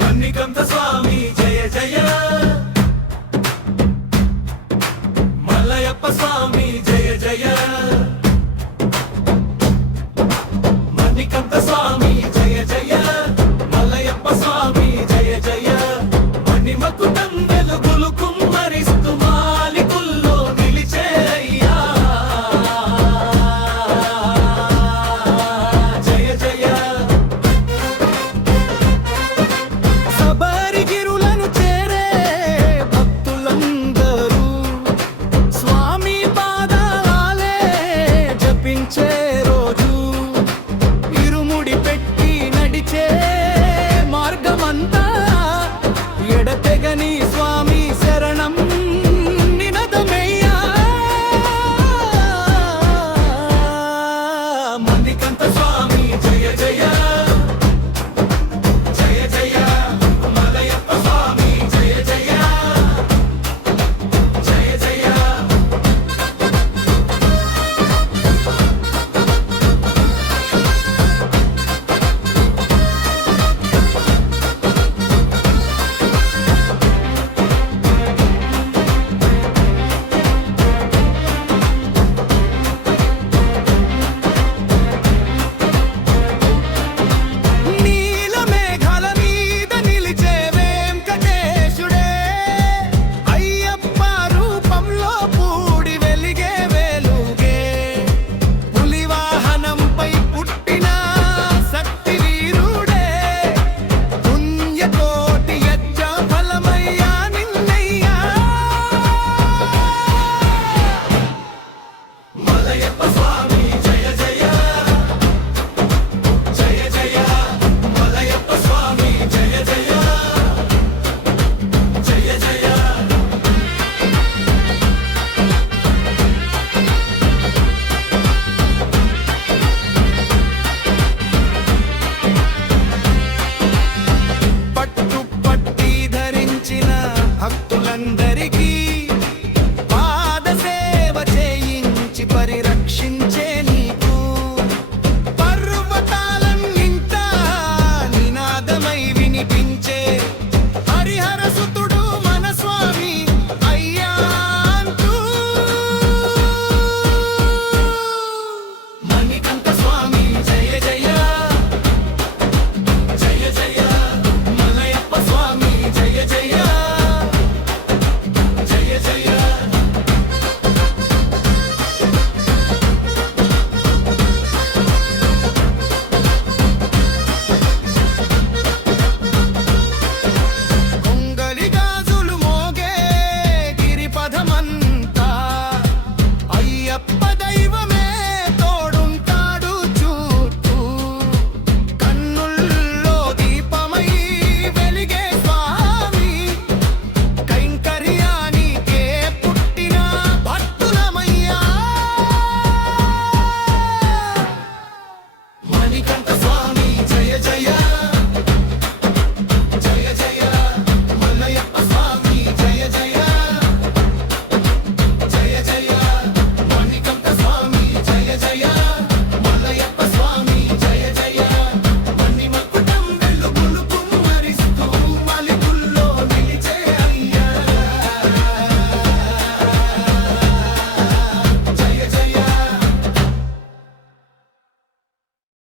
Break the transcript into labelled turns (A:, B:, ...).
A: మన్నికంత Swamy Jaya Jaya. మల్లయప్ప Swamy the farm.